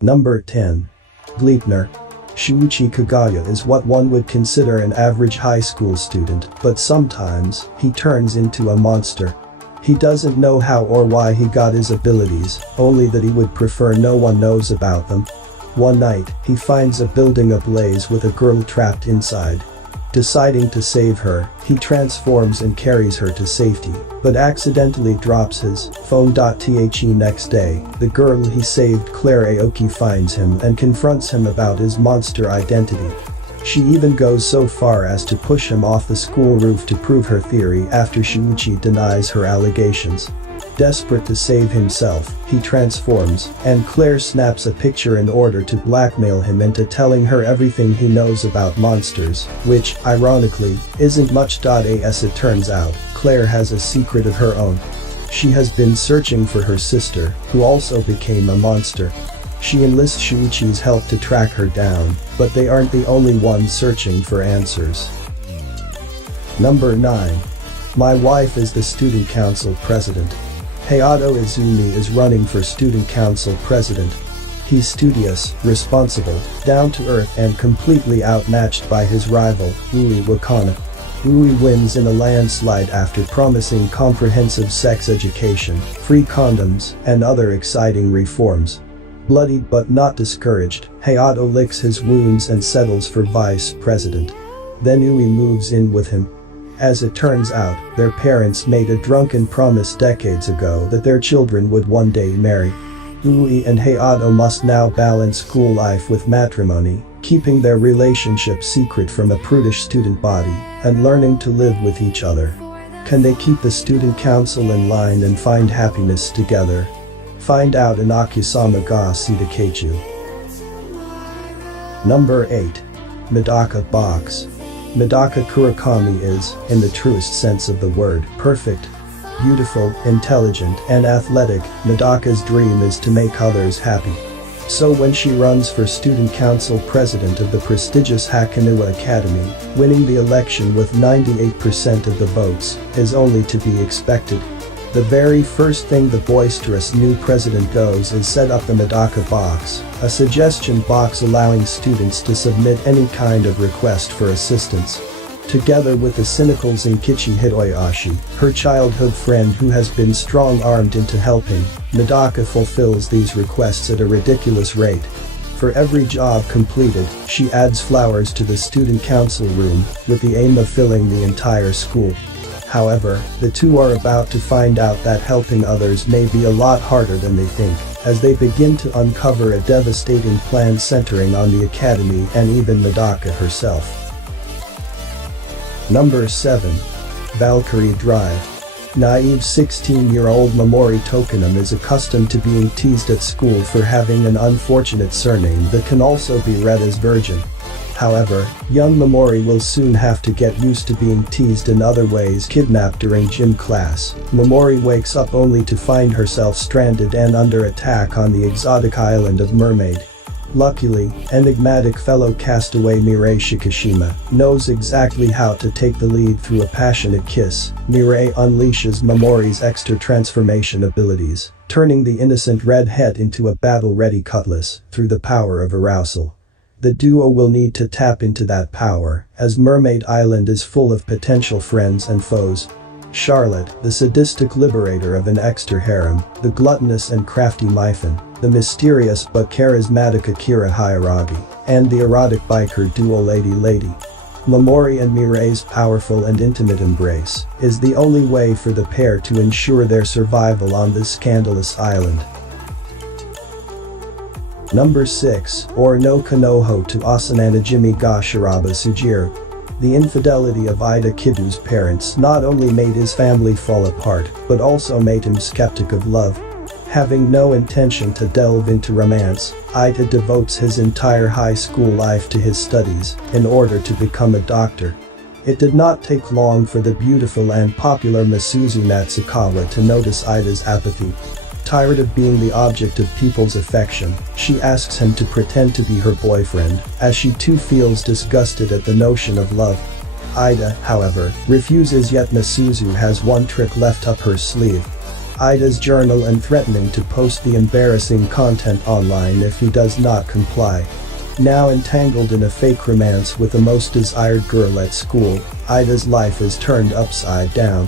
Number 10. Gleipnir. Shuichi Kagaya is what one would consider an average high school student, but sometimes, he turns into a monster. He doesn't know how or why he got his abilities, only that he would prefer no one knows about them. One night, he finds a building ablaze with a girl trapped inside. Deciding to save her, he transforms and carries her to safety, but accidentally drops his phone. Next day, the girl he saved, Claire Aoki, finds him and confronts him about his monster identity. She even goes so far as to push him off the school roof to prove her theory after Shuichi denies her allegations. Desperate to save himself, he transforms, and Claire snaps a picture in order to blackmail him into telling her everything he knows about monsters, which, ironically, isn't much. As it turns out, Claire has a secret of her own. She has been searching for her sister, who also became a monster. She enlists Shuichi's help to track her down, but they aren't the only ones searching for answers. Number 9. My wife is the student council president. Hayato Izumi is running for student council president. He's studious, responsible, down-to-earth and completely outmatched by his rival, Ui Wakana. Ui wins in a landslide after promising comprehensive sex education, free condoms, and other exciting reforms. Bloodied but not discouraged, Hayato licks his wounds and settles for vice president. Then Ui moves in with him. As it turns out, their parents made a drunken promise decades ago that their children would one day marry. Ui and Hayato must now balance school life with matrimony, keeping their relationship secret from a prudish student body, and learning to live with each other. Can they keep the student council in line and find happiness together? Find out in Akusama ga Shitakechu. Number 8. Medaka Box. Medaka Kurakami is, in the truest sense of the word, perfect. Beautiful, intelligent, and athletic, Medaka's dream is to make others happy. So when she runs for student council president of the prestigious Hakanua Academy, winning the election with 98% of the votes is only to be expected. The very first thing the boisterous new president does is set up the Medaka Box, a suggestion box allowing students to submit any kind of request for assistance. Together with the cynical Zenkichi Hiroyashi, her childhood friend who has been strong-armed into helping, Medaka fulfills these requests at a ridiculous rate. For every job completed, she adds flowers to the student council room, with the aim of filling the entire school. However, the two are about to find out that helping others may be a lot harder than they think, as they begin to uncover a devastating plan centering on the academy and even Medaka herself. Number 7. Valkyrie Drive. Naive 16-year-old Momori Tokunim is accustomed to being teased at school for having an unfortunate surname that can also be read as Virgin. However, young Momori will soon have to get used to being teased in other ways. Kidnapped during gym class, Momori wakes up only to find herself stranded and under attack on the exotic island of Mermaid. Luckily, enigmatic fellow castaway Mirai Shikishima knows exactly how to take the lead through a passionate kiss. Mirai unleashes Momori's extra transformation abilities, turning the innocent redhead into a battle-ready cutlass through the power of arousal. The duo will need to tap into that power, as Mermaid Island is full of potential friends and foes. Charlotte, the sadistic liberator of an extra harem, the gluttonous and crafty Mython, the mysterious but charismatic Akira Hyaragi, and the erotic biker duo Lady Lady. Momori and Mirai's powerful and intimate embrace is the only way for the pair to ensure their survival on this scandalous island. Number 6, or no Kanoho to Asananajimi ga Shiraba Sujiro. The infidelity of Ida Kidu's parents not only made his family fall apart, but also made him skeptic of love. Having no intention to delve into romance, Ida devotes his entire high school life to his studies in order to become a doctor. It did not take long for the beautiful and popular Masuzu Natsukawa to notice Ida's apathy. Tired of being the object of people's affection, she asks him to pretend to be her boyfriend, as she too feels disgusted at the notion of love. Ida, however, refuses, yet Masuzu has one trick left up her sleeve. Ida's journal and threatening to post the embarrassing content online if he does not comply. Now entangled in a fake romance with the most desired girl at school, Ida's life is turned upside down.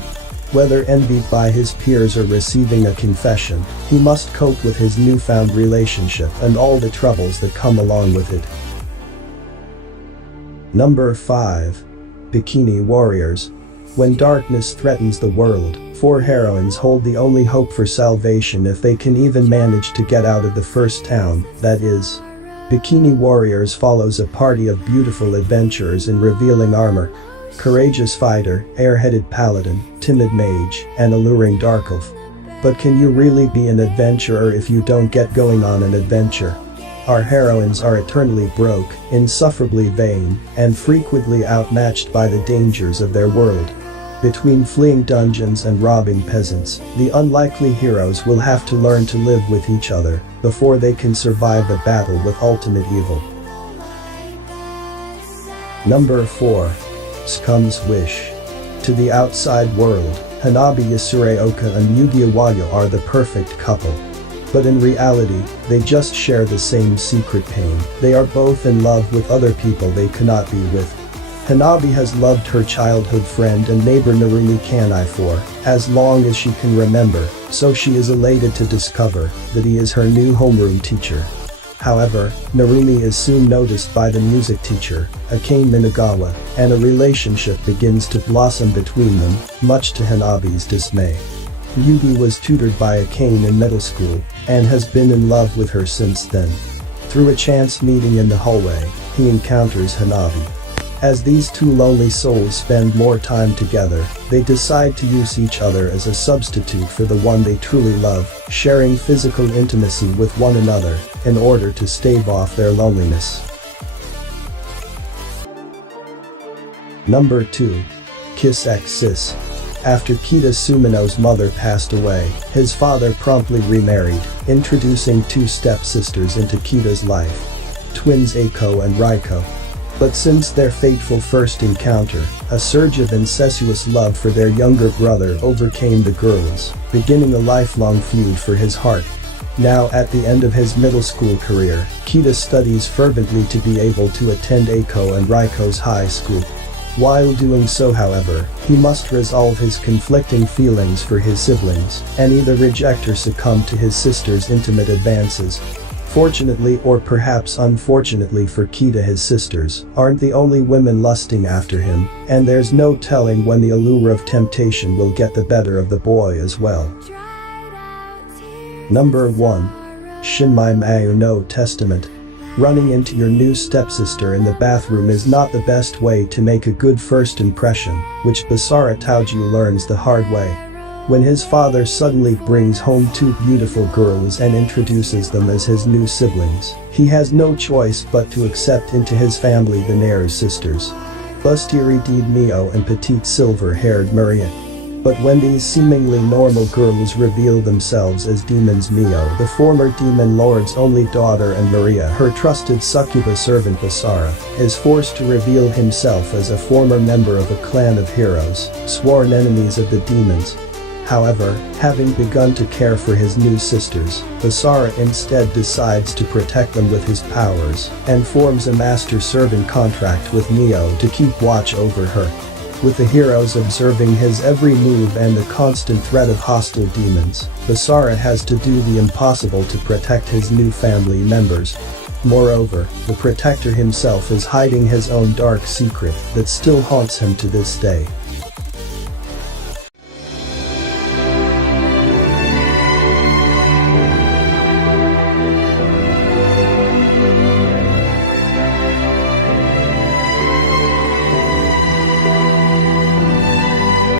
Whether envied by his peers or receiving a confession, he must cope with his newfound relationship and all the troubles that come along with it. Number 5. Bikini Warriors. When darkness threatens the world, 4 heroines hold the only hope for salvation if they can even manage to get out of the first town, that is. Bikini Warriors follows a party of beautiful adventurers in revealing armor. Courageous fighter, air-headed paladin, timid mage, and alluring dark elf. But can you really be an adventurer if you don't get going on an adventure? Our heroines are eternally broke, insufferably vain, and frequently outmatched by the dangers of their world. Between fleeing dungeons and robbing peasants, the unlikely heroes will have to learn to live with each other before they can survive a battle with ultimate evil. Number 4. Scum's Wish. To the outside world, Hanabi Yasureoka and Yugi Awayo are the perfect couple. But in reality, they just share the same secret pain. They are both in love with other people they cannot be with. Hanabi has loved her childhood friend and neighbor Narumi Kanai for as long as she can remember, so she is elated to discover that he is her new homeroom teacher. However, Narumi is soon noticed by the music teacher, Akane Minagawa, and a relationship begins to blossom between them, much to Hanabi's dismay. Yugi was tutored by Akane in middle school and has been in love with her since then. Through a chance meeting in the hallway, he encounters Hanabi. As these two lonely souls spend more time together, they decide to use each other as a substitute for the one they truly love, sharing physical intimacy with one another in order to stave off their loneliness. Number 2. Kiss X Sis. After Kita Sumino's mother passed away, his father promptly remarried, introducing 2 stepsisters into Kita's life. Twins Eiko and Raiko. But since their fateful first encounter, a surge of incestuous love for their younger brother overcame the girls, beginning a lifelong feud for his heart. Now at the end of his middle school career, Kita studies fervently to be able to attend Eiko and Raiko's high school. While doing so, however, he must resolve his conflicting feelings for his siblings and either reject or succumb to his sister's intimate advances. Fortunately or perhaps unfortunately for Kita, his sisters aren't the only women lusting after him, and there's no telling when the allure of temptation will get the better of the boy as well. Number 1. Shinmai Mayu no Testament. Running into your new stepsister in the bathroom is not the best way to make a good first impression, which Basara Taoju learns the hard way. When his father suddenly brings home 2 beautiful girls and introduces them as his new siblings, he has no choice but to accept into his family the Nair's sisters, busty-eyed Mio and petite silver-haired Maria. But when these seemingly normal girls reveal themselves as demons, Mio, the former demon lord's only daughter, and Maria, her trusted succubus servant Basara, is forced to reveal himself as a former member of a clan of heroes, sworn enemies of the demons. However, having begun to care for his new sisters, Basara instead decides to protect them with his powers and forms a master-servant contract with Mio to keep watch over her. With the heroes observing his every move and the constant threat of hostile demons, Basara has to do the impossible to protect his new family members. Moreover, the protector himself is hiding his own dark secret that still haunts him to this day.